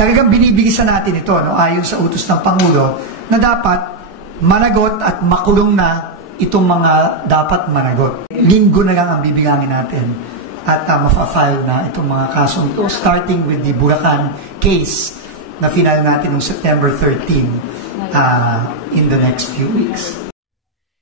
talagang binibigisan natin ito, no, ayon sa utos ng Pangulo, na dapat managot at makulong na itong mga dapat managot. Linggo na lang ang bibigangin natin at mafa-file na itong mga kasong ito, starting with the Bulacan case na final natin noong September 13 in the next few weeks.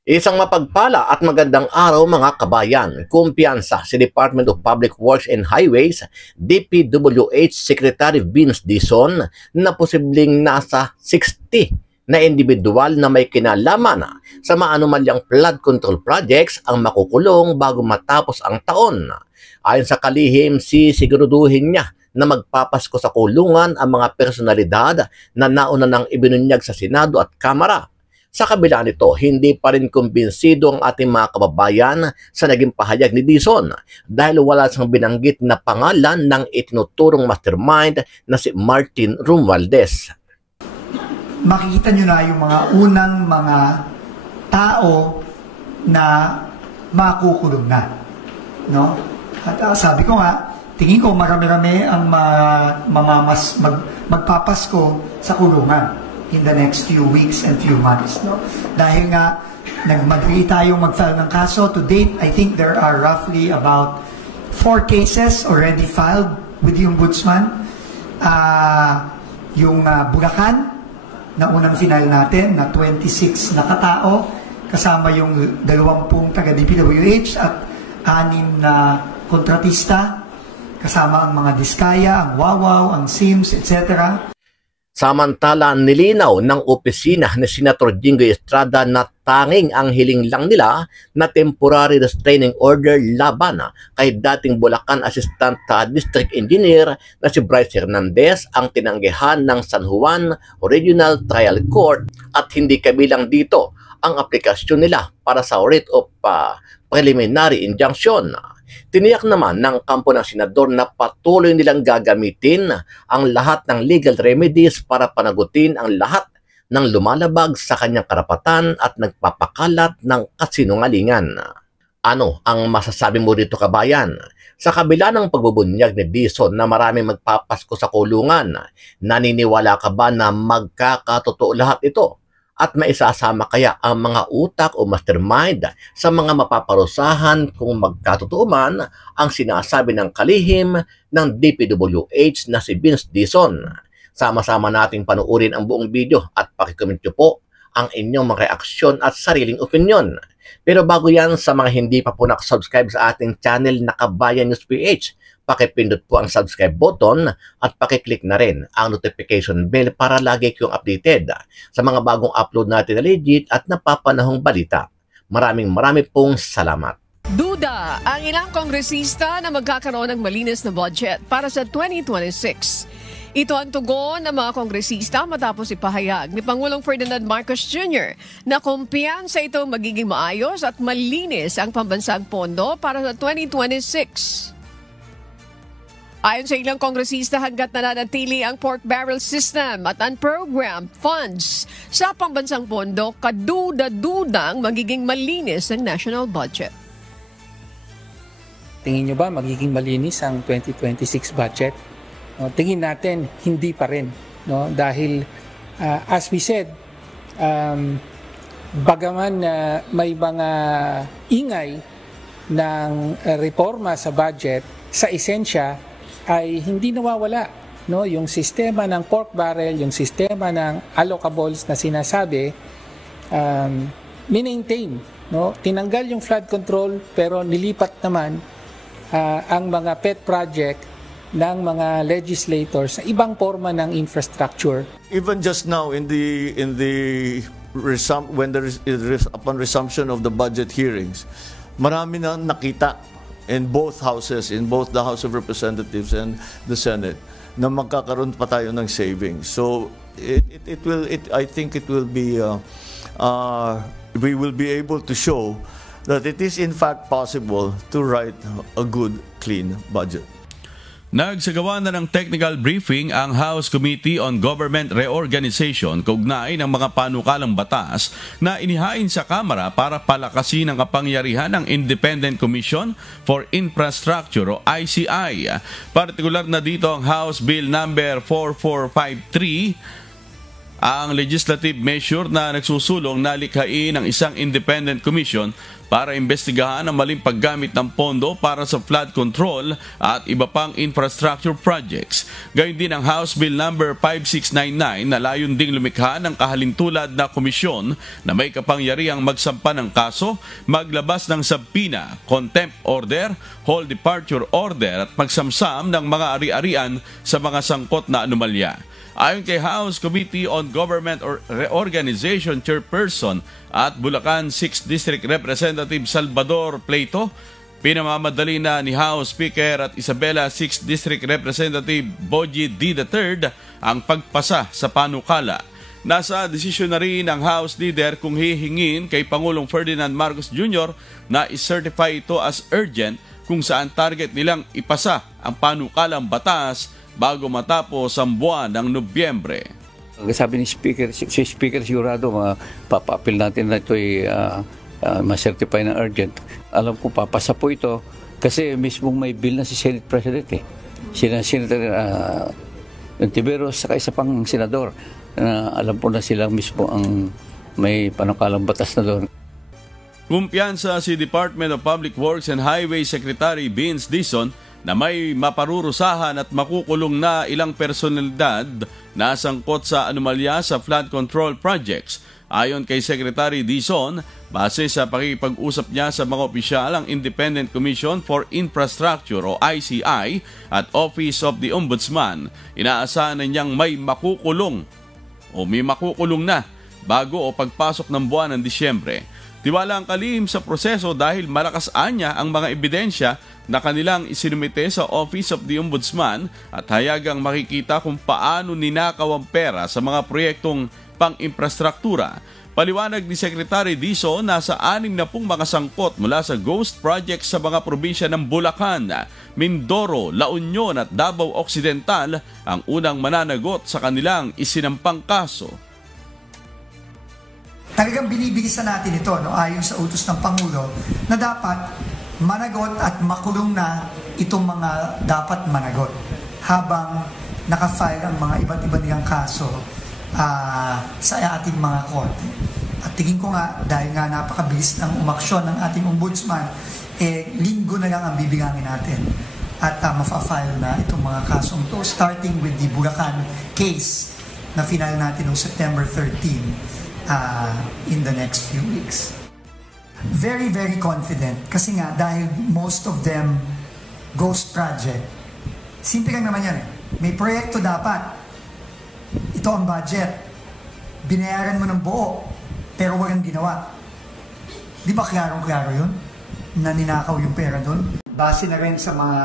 Isang mapagpala at magandang araw mga kabayan. Kumpiyansa si Department of Public Works and Highways, DPWH Secretary Vince Dizon na posibleng nasa 60 na individual na may kinalaman sa maanumalyang flood control projects ang makukulong bago matapos ang taon. Ayon sa kalihim, sisiguraduhin niya na magpapasko sa kulungan ang mga personalidad na nauna nang ibinunyag sa Senado at Kamara. Sa kabila nito, hindi pa rin kumbinsido ang ating mga kababayan sa naging pahayag ni Dizon dahil wala siyang binanggit na pangalan ng itinuturong mastermind na si Martin Romualdez. Makikita nyo na yung mga unang mga tao na makukulong na. No? At sabi ko nga, tingin ko marami-rami ang magpapasko sa kulungan in the next few weeks and few months. No? Dahil nga, nagmadali tayong mag-file ng kaso. To date, I think there are roughly about 4 cases already filed with the Ombudsman. Yung Bulacan, na unang final natin, na 26 na katao, kasama yung 20 taga-DPWH at 6 na kontratista, kasama ang mga Diskaya, ang Wawaw, ang Sims, etc. Samantala, nilinaw ng opisina ni Senator Jingo Estrada na tanging ang hiling lang nila na temporary restraining order laban kay dating Bulacan Assistant District Engineer na si Bryce Hernandez ang tinanggihan ng San Juan Regional Trial Court at hindi kabilang dito ang aplikasyon nila para sa writ of preliminary injunction. Tiniyak naman ng kampo ng senador na patuloy nilang gagamitin ang lahat ng legal remedies para panagutin ang lahat ng lumalabag sa kanyang karapatan at nagpapakalat ng kasinungalingan. Ano ang masasabi mo dito kabayan? Sa kabila ng pagbubunyag ni Dizon na maraming magpapasko sa kulungan, naniniwala ka ba na magkakatotoo lahat ito? At maisasama kaya ang mga utak o mastermind sa mga mapaparusahan kung magkatotoo man ang sinasabi ng kalihim ng DPWH na si Vince Dizon? Sama-sama nating panuorin ang buong video at pakicomment nyo po ang inyong mga reaksyon at sariling opinion. Pero bago yan, sa mga hindi pa po nakasubscribe sa ating channel na Kabayan News PH, pakipindot po ang subscribe button at pakiclick na rin ang notification bell para lagi kayong updated sa mga bagong upload natin na legit at napapanahong balita. Maraming pong salamat. Duda ang ilang kongresista na magkakaroon ng malinis na budget para sa 2026. Ito ang tugon ng mga kongresista matapos ipahayag ni Pangulong Ferdinand Marcos Jr. na kumpiyansa ito magiging maayos at malinis ang pambansang pondo para sa 2026. Ayon sa ilang kongresista, hanggat nananatili ang pork barrel system at unprogrammed funds sa pambansang pondo, kaduda-dudang magiging malinis ang national budget. Tingin nyo ba magiging malinis ang 2026 budget? No, tingin natin hindi pa rin, no? Dahil as we said, bagaman may mga ingay ng reforma sa budget, sa esensya ay hindi nawawala, no, yung sistema ng pork barrel, yung sistema ng allocables na sinasabi, maintain, no? Tinanggal yung flood control pero nilipat naman ang mga pet project ng mga legislators sa ibang forma ng infrastructure. Even just now when upon resumption of the budget hearings, marami na nakita in both houses, in both the House of Representatives and the Senate, na magkakaroon pa tayo ng savings. So I think it will be we will be able to show that it is in fact possible to write a good, clean budget. Nagsagawa na ng technical briefing ang House Committee on Government Reorganization kaugnay ng mga panukalang batas na inihain sa Kamara para palakasin ang kapangyarihan ng Independent Commission for Infrastructure o ICI. Partikular na dito ang House Bill number 4453, ang legislative measure na nagsusulong na likhain ng isang independent commission para imbestigahan ang maling paggamit ng pondo para sa flood control at iba pang infrastructure projects. Gayon din ang House Bill number 5699 na layon ding lumikha ng kahalintulad na komisyon na may kapangyarihang magsampa ng kaso, maglabas ng subpoena, contempt order, hold departure order at magsamsam ng mga ari-arian sa mga sangkot na anomalya. Ayon kay House Committee on Government Reorganization Chairperson at Bulacan 6th District Representative Salvador Pleito, pinamamadali na ni House Speaker at Isabela 6th District Representative Boji D. III ang pagpasa sa panukala. Nasa desisyon na rin ng House Leader kung hihingin kay Pangulong Ferdinand Marcos Jr. na i-certify ito as urgent kung saan target nilang ipasa ang panukalang batas bago matapos ang buwan ng Nobyembre. Sabi ni Speaker, si Speaker sigurado mapapa-appeal natin na ito ay ma-certify na urgent. Alam ko papasa po ito kasi mismong may bill na si Senate President Senator Ontiveros saka isa pang senador. Alam po na sila mismo ang may panukalang batas na doon. Kumpiyansa si Department of Public Works and Highway Secretary Vince Dizon na may maparurusahan at makukulong na ilang personalidad na sangkot sa anomalya sa flood control projects. Ayon kay Secretary Dizon, base sa pakikipag-usap niya sa mga opisyal ang Independent Commission for Infrastructure o ICI at Office of the Ombudsman, inaasahan na niyang may makukulong na bago o pagpasok ng buwan ng Disyembre. Tiwala ang kalihim sa proseso dahil malakas anya ang mga ebidensya na kanilang isinumite sa Office of the Ombudsman at hayagang makikita kung paano ninakaw ang pera sa mga proyektong pang-infrastruktura. Paliwanag ni Secretary Dizon na sa 60 mga sangkot mula sa ghost projects sa mga probinsya ng Bulacan, Mindoro, La Union at Davao Occidental ang unang mananagot sa kanilang isinampang kaso. Talagang binibilisan natin ito, ayon sa utos ng Pangulo, na dapat managot at makulong na itong mga dapat managot habang nakafile ang mga iba't iba nilang kaso sa ating mga korte. At tingin ko nga, dahil nga napakabilis ng umaksyon ng ating ombudsman, linggo na lang ang bibilangin natin at mafa-file na itong mga kasong ito, starting with the Bulacan case na final natin noong September 13 in the next few weeks. Very, very confident kasi nga dahil most of them ghost project. Simple lang naman yan. May proyekto dapat. Ito ang budget. Binayaran mo ng buo pero walang ginawa. Di ba klarong-klaro yun? Na ninakaw yung pera doon? Base na rin sa mga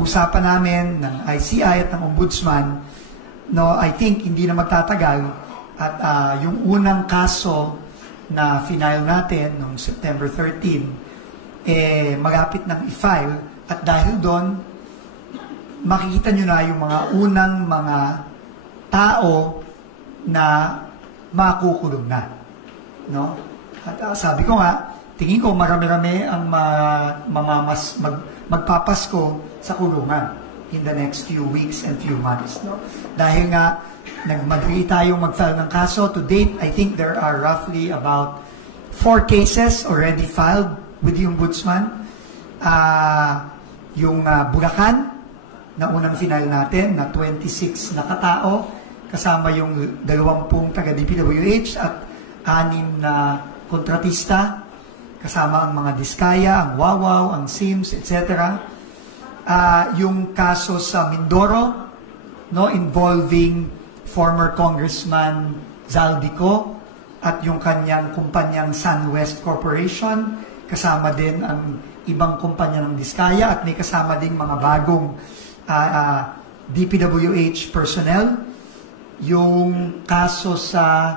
usapan namin ng ICI at ng Ombudsman, I think hindi na magtatagal at yung unang kaso na final natin noong September 13, malapit nang i-file at dahil doon, makikita nyo na yung mga unang mga tao na makukulong na. No? At sabi ko nga, tingin ko marami-rami ang magpapasko sa kulungan in the next few weeks and few months. No? Dahil nga, nagmadali tayong mag-file ng kaso. To date, I think there are roughly about 4 cases already filed with the Ombudsman. Yung Bulacan, na unang final natin, na 26 na katao, kasama yung 20 taga-DPWH at 6 na kontratista, kasama ang mga Diskaya, ang Wawaw, ang Sims, etc. Yung kaso sa Mindoro, involving former Congressman Zaldico at yung kanyang kumpanyang SunWest Corporation, kasama din ang ibang kumpanya ng Diskaya at may kasama ding mga bagong DPWH personnel. Yung kaso sa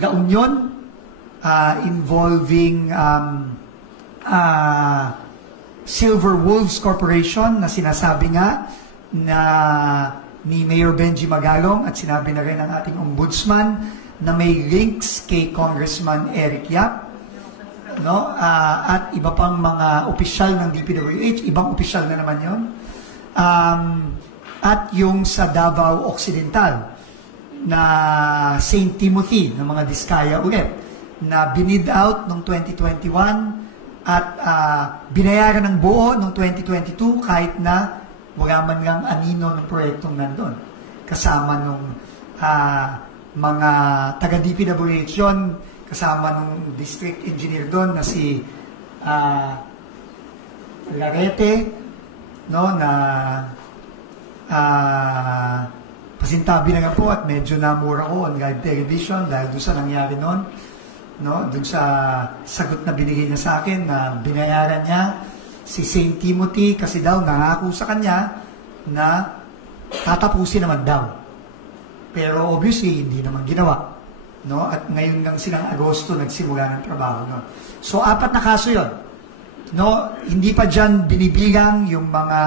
La Union involving Silver Wolves Corporation na sinasabi nga na ni Mayor Benji Magalong at sinabi na rin ng ating ombudsman na may links kay Congressman Eric Yap, no? At iba pang mga opisyal ng DPWH, ibang opisyal na naman yon. At yung sa Davao Occidental na St. Timothy ng mga Diskaya ulit na binid out noong 2021 at binayaran ng buo noong 2022 kahit na wala man lang anino ng proyektong nandun. Kasama nung mga taga-DPWH yun, kasama nung district engineer doon na si Larete, no, na pasintabi na nga po at medyo namura ko on live television dahil doon sa nangyari noon, no, doon sa sagot na binigay niya sa akin na binayaran niya si St. Timothy kasi daw nangako sa kanya na tatapusin naman daw. Pero obviously, hindi naman ginawa. No? At ngayon lang silang Agosto nagsimula ng trabaho. No? So, 4 na kaso yun. No? Hindi pa dyan binibilang yung mga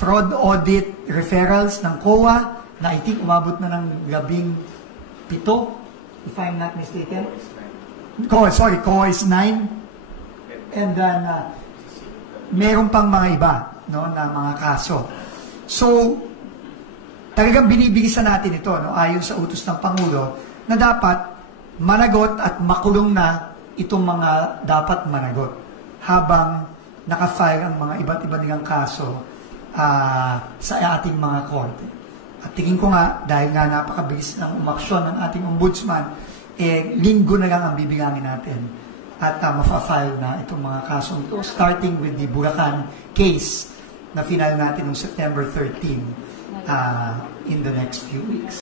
fraud audit referrals ng COA na I think umabot na ng 17, if I'm not mistaken. COA is 9. And then, meron pang mga iba, no, na mga kaso. So, talagang binibigisan natin ito, no, ayon sa utos ng Pangulo, na dapat managot at makulong na itong mga dapat managot habang nakafile ang mga iba't iba nilang kaso sa ating mga korte. At tingin ko nga, dahil nga napakabilis ng umaksyon ng ating ombudsman, linggo na lang ang bibilangin natin at mafa-file na itong mga kasong ito, starting with the Bulacan case na final natin noong September 13 in the next few weeks.